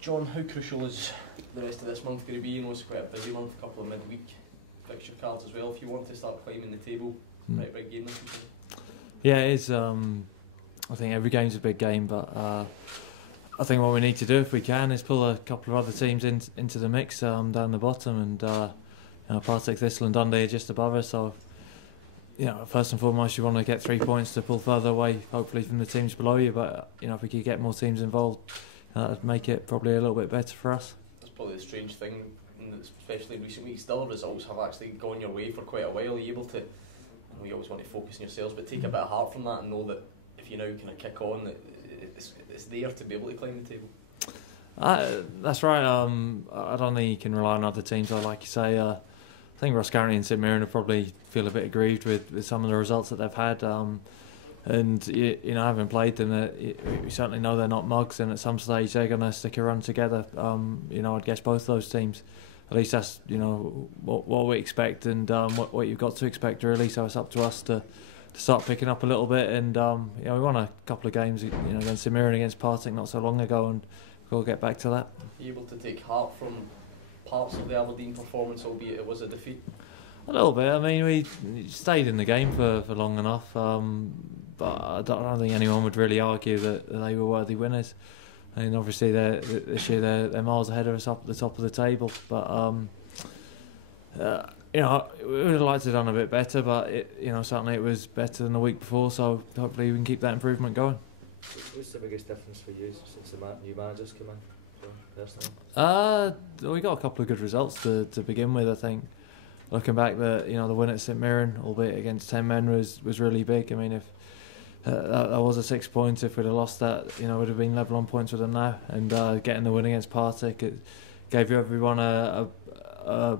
John, how crucial is the rest of this month going to be? You know, it's quite a busy month, a couple of midweek fixture cards as well. If you want to start climbing the table, quite a big game this weekend. Yeah, it is. I think every game's a big game, but I think what we need to do, if we can, is pull a couple of other teams into the mix down the bottom, and Partick Thistle and Dundee are just above us. So, first and foremost, you want to get 3 points to pull further away, hopefully from the teams below you. But if we could get more teams involved, that'd make it probably a little bit better for us. That's probably the strange thing, especially in recent weeks. Still, results have actually gone your way for quite a while. Are you able to? You always want to focus on yourselves, but take a bit of heart from that and know that if you now kind of kick on, that it's there to be able to climb the table. That's right. I don't think you can rely on other teams. Like you say, I think Ross County and St Mirren will probably feel a bit aggrieved with some of the results that they've had. And having played them, we certainly know they're not mugs, and at some stage they're going to stick a run together. I'd guess both those teams. At least that's what we expect, and what you've got to expect really. So it's up to us to start picking up a little bit. And we won a couple of games, against St Mirren, against Partick not so long ago, and we'll get back to that. Are you able to take heart from parts of the Aberdeen performance, albeit it was a defeat? A little bit. I mean, we stayed in the game for long enough, but I don't think anyone would really argue that they were worthy winners. I mean, obviously this year they're miles ahead of us up at the top of the table, but we would have liked to have done a bit better, but certainly it was better than the week before, so hopefully we can keep that improvement going. What's the biggest difference for you since the new managers come in, personally? We got a couple of good results to begin with. I think looking back, the win at St Mirren, albeit against 10 men, was really big. I mean, if that was a 6 points, if we'd have lost that, would have been level on points with them now. And getting the win against Partick, it gave everyone a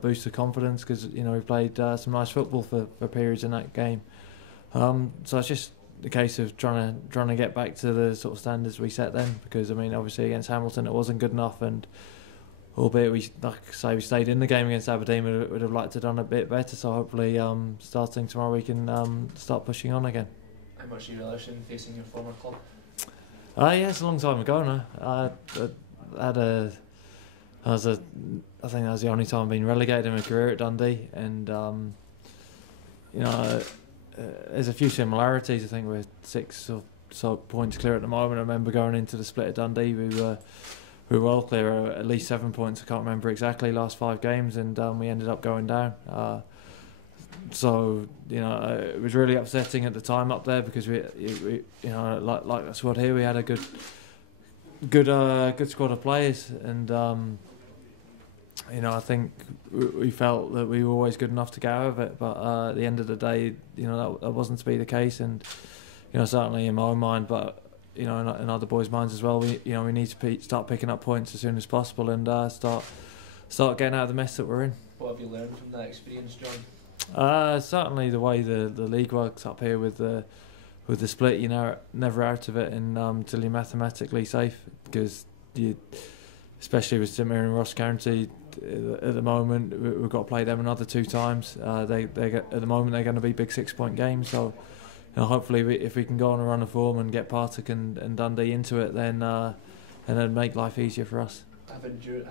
boost of confidence, because we played some nice football for periods in that game. So it's just the case of trying to get back to the sort of standards we set then, because obviously against Hamilton it wasn't good enough, and albeit we stayed in the game against Aberdeen, we would have liked to have done a bit better. So hopefully starting tomorrow we can start pushing on again. How much do you relish in facing your former club? Yeah, it's a long time ago now. I think that was the only time I've been relegated in my career at Dundee, and there's a few similarities. I think we're 6 or so points clear at the moment. I remember going into the split at Dundee, we were well clear, at least 7 points. I can't remember exactly last 5 games, and we ended up going down. So it was really upsetting at the time up there, because we like the squad here, we had a good squad of players, and I think we felt that we were always good enough to get out of it. But at the end of the day, that wasn't to be the case, and certainly in my own mind, but in other boys' minds as well, we need to start picking up points as soon as possible, and start getting out of the mess that we're in. What have you learned from that experience, John? Certainly the way the league works up here with the split, never out of it until you're mathematically safe, because especially with St Mirren and Ross County at the moment, we've got to play them another 2 times. They at the moment they're going to be big 6-point games, so hopefully if we can go on a run of form and get Partick and Dundee into it, then it'd make life easier for us. Having endured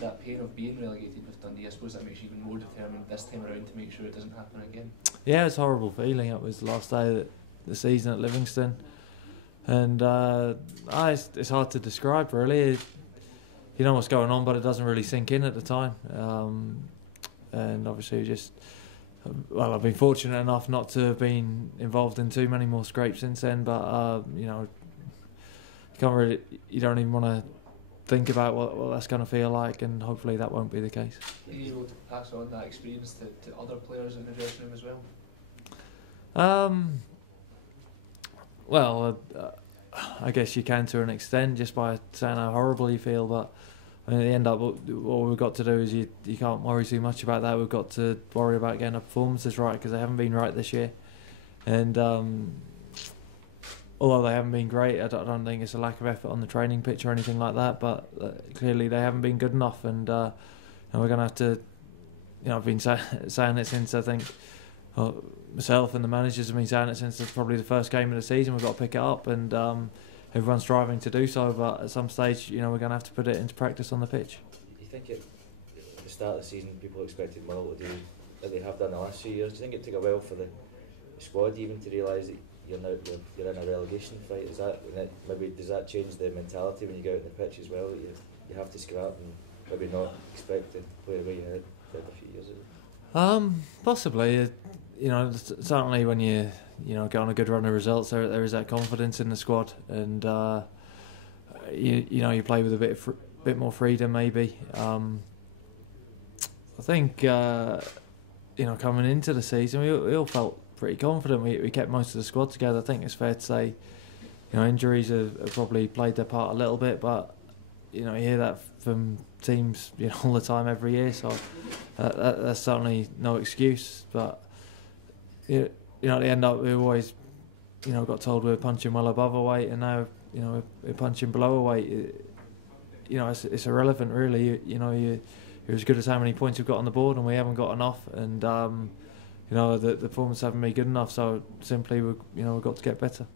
that pain of being relegated with Dundee, I suppose that makes you even more determined this time around to make sure it doesn't happen again. Yeah, it's a horrible feeling. It was the last day of the season at Livingston, and it's hard to describe really. You know what's going on, but it doesn't really sink in at the time. And obviously I've been fortunate enough not to have been involved in too many more scrapes since then, but you don't even want to think about what that's going to feel like, and hopefully that won't be the case. Are you able to pass on that experience to other players in the dressing room as well? I guess you can, to an extent, just by saying how horrible you feel, but at the end up, what we've got to do is you can't worry too much about that. We've got to worry about getting our performances right, because they haven't been right this year, and although they haven't been great, I don't think it's a lack of effort on the training pitch or anything like that, but clearly they haven't been good enough, and we're going to have to, I've been saying it since, I think, myself and the managers have been saying it since probably the first game of the season. We've got to pick it up, and everyone's striving to do so. But at some stage, you know, we're going to have to put it into practice on the pitch. You think at the start of the season people expected Mull to do that they have done the last few years? Do you think it took a while for the squad even to realise that you're in a relegation fight? Does that change the mentality when you go out on the pitch as well, that you have to scrap and maybe not expect to play the way you had for a few years ago? Possibly. You know, certainly when you get on a good run of results, there is that confidence in the squad, and you play with a bit more freedom maybe. I think coming into the season we all felt pretty confident. We kept most of the squad together. I think it's fair to say, injuries have probably played their part a little bit, but you hear that from teams all the time every year, so that's certainly no excuse. But at the end up we always got told we were punching well above our weight, and now we're punching below our weight. It's irrelevant really. You're as good as how many points you've got on the board, and we haven't got enough, and the performance haven't been good enough, so simply we've got to get better.